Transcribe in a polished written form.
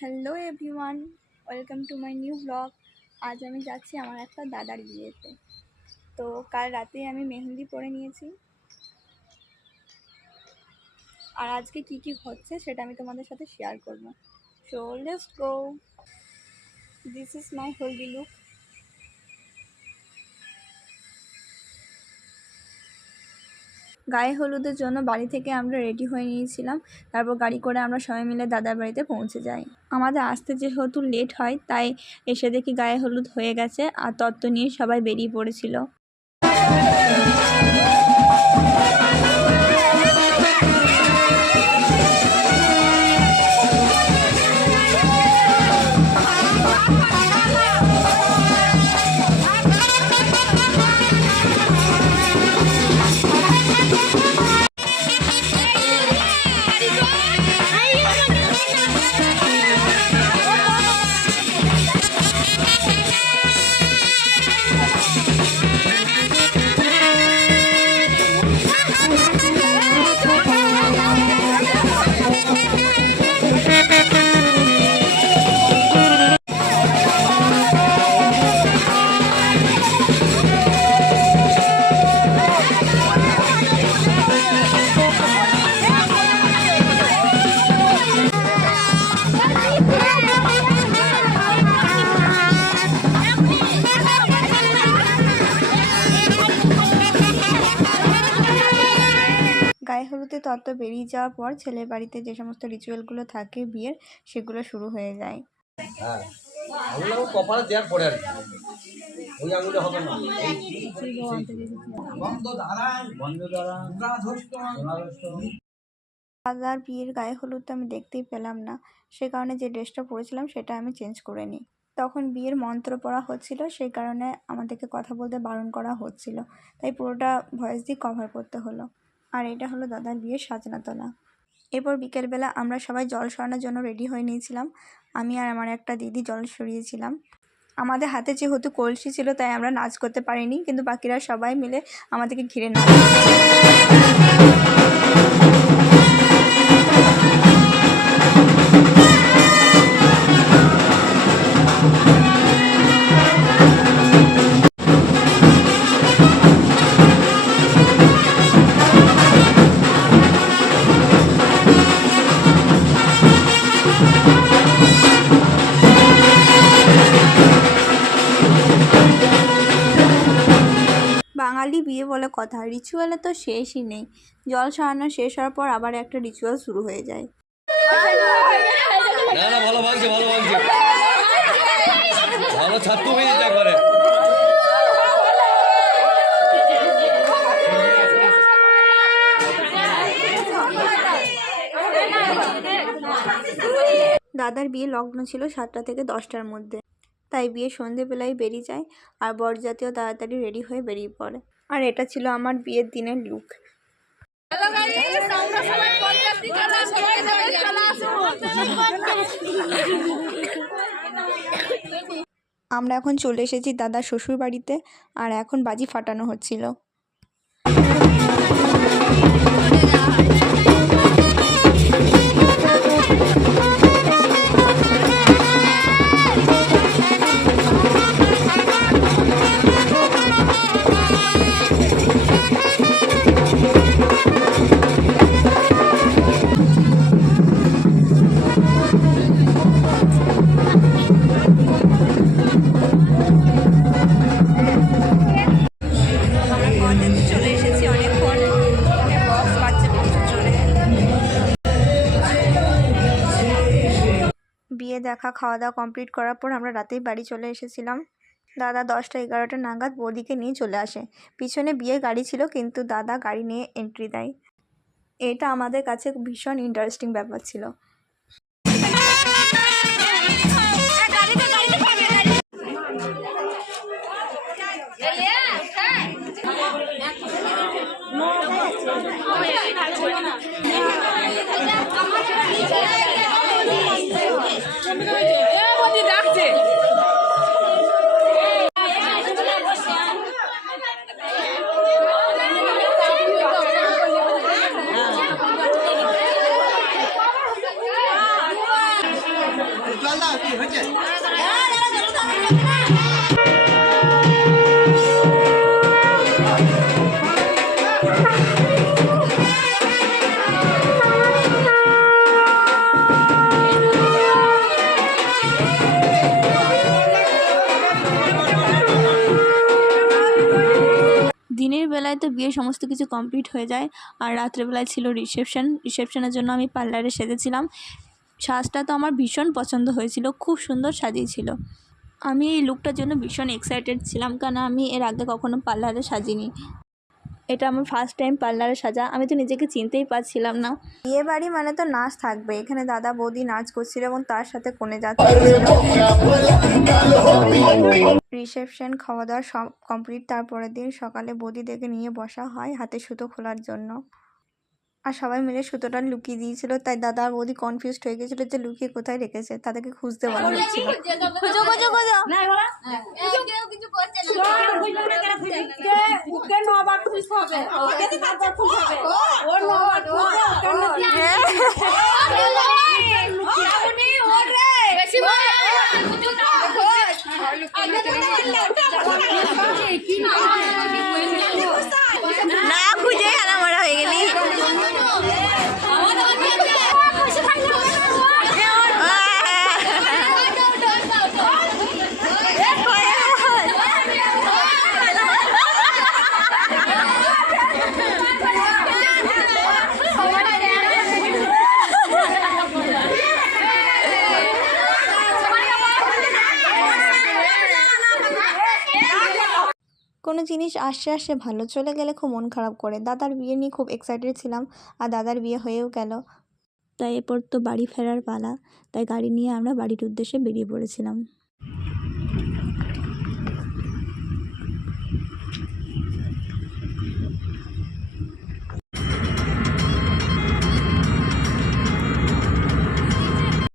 Hello everyone, welcome to my new blog. আজ আমি যাচ্ছি আমার একটা দাদার বিয়েতে। তো কাল রাতে আমি মেহেন্দি পরে নিয়েছি, আর আজকে কি কি হচ্ছে সেটা আমি তোমাদের সাথে শেয়ার করব। So let's go. This is my haldi look. গায়ে হলুদের জন্য বাড়ি থেকে আমরা রেডি হয়ে নিয়েছিলাম। তারপর গাড়ি করে আমরা সবাই মিলে দাদার বাড়িতে পৌঁছে যাই। আমাদের আসতে যেহেতু লেট হয়, তাই এসে দেখি গায়ে হলুদ হয়ে গেছে, আর তত্ত্ব নিয়ে সবাই বেরিয়ে পড়েছিল। গায়ে হলুদে তত্ত্ব বেরিয়ে যাওয়ার পর ছেলের বাড়িতে যে সমস্ত রিচুয়ালগুলো থাকে বিয়ের, সেগুলো শুরু হয়ে যায়। দাদার বিয়ের গায়ে হলুদটা আমি দেখতেই পেলাম না, সে কারণে যে ড্রেসটা পরেছিলাম সেটা আমি চেঞ্জ করে নিই। তখন বিয়ের মন্ত্র পড়া হচ্ছিল, সেই কারণে আমাদেরকে কথা বলতে বারণ করা হচ্ছিল, তাই পুরোটা ভয়েস দিয়ে কভার করতে হলো। আর এটা হলো দাদার বিয়ের সাজনাতলা। এরপর বিকেলবেলা আমরা সবাই জল সরানোর জন্য রেডি হয়ে নিয়েছিলাম। আমি আর আমার একটা দিদি জল সরিয়েছিলাম। আমাদের হাতে যেহেতু কলসি ছিল, তাই আমরা নাচ করতে পারিনি, কিন্তু বাকিরা সবাই মিলে আমাদেরকে ঘিরে নাচ। বাঙালি বিয়ে বলে কথা, রিচুয়ালে তো শেষই নেই। জল সরানো শেষ হওয়ার পর আবার একটা রিচুয়াল শুরু হয়ে যায়। দাদার বিয়ে লগ্ন ছিল 7টা থেকে 10টার মধ্যে, তাই বিয়ে সন্ধেবেলায় বেরিয়ে যায়, আর বরযাত্রীও তাড়াতাড়ি রেডি হয়ে বেরিয়ে পড়ে। আর এটা ছিল আমার বিয়ের দিনের লুক। আমরা এখন চলে এসেছি দাদার শ্বশুর বাড়িতে, আর এখন বাজি ফাটানো হচ্ছিল। বিয়ে দেখা খাওয়া দাওয়া কমপ্লিট করার পর আমরা রাতেই বাড়ি চলে এসেছিলাম। দাদা 10টা 11টা নাগাদ বৌদিকে নিয়ে চলে আসে। পিছনে বিয়ে গাড়ি ছিল, কিন্তু দাদা গাড়ি নিয়ে এন্ট্রি দেয়। এটা আমাদের কাছে ভীষণ ইন্টারেস্টিং ব্যাপার ছিল। দিনের বেলায় তো বিয়ে সমস্ত কিছু কমপ্লিট হয়ে যায়, আর রাত্রেবেলায় ছিল রিসেপশনের জন্য আমি পার্লারে সেজেছিলাম। সাজটা তো আমার ভীষণ পছন্দ হয়েছিল, খুব সুন্দর সাজিয়েছিল। আমি এই লুকটার জন্য ভীষণ এক্সাইটেড ছিলাম, কারণ আমি এর আগে কখনো পার্লারে সাজিনি। এটা আমার ফার্স্ট টাইম পার্লারে সাজা, আমি তো নিজেকে চিনতেই পারছিলাম না। বিয়ে বাড়ি মানে তো নাচ থাকবে, এখানে দাদা বৌদি নাচ করছিল এবং তার সাথে কনে যাচ্ছিল। রিসেপশন খাওয়া দাওয়া সব কমপ্লিট। তারপরের দিন সকালে বৌদিদেরকে নিয়ে বসা হয় হাতে সুতো খোলার জন্য, আর সবাই মিলে সুতোটা লুকিয়ে দিয়েছিল, তাই দাদা আর বৌদি কনফিউজড হয়ে গেছিলো যে লুকিয়ে কোথায় রেখেছে, তাদেরকে খুঁজতে বলা হচ্ছিল। না খুঁজে হারা মারা হয়ে গেলি। কোনো জিনিস আসছে আসছে ভালো, চলে গেলে খুব মন খারাপ করে। দাদার বিয়ে নিয়ে খুব এক্সাইটেড ছিলাম, আর দাদার বিয়ে হয়েও গেল। তাই এরপর তো বাড়ি ফেরার পালা, তাই গাড়ি নিয়ে আমরা বাড়ির উদ্দেশ্যে বেরিয়ে পড়েছিলাম।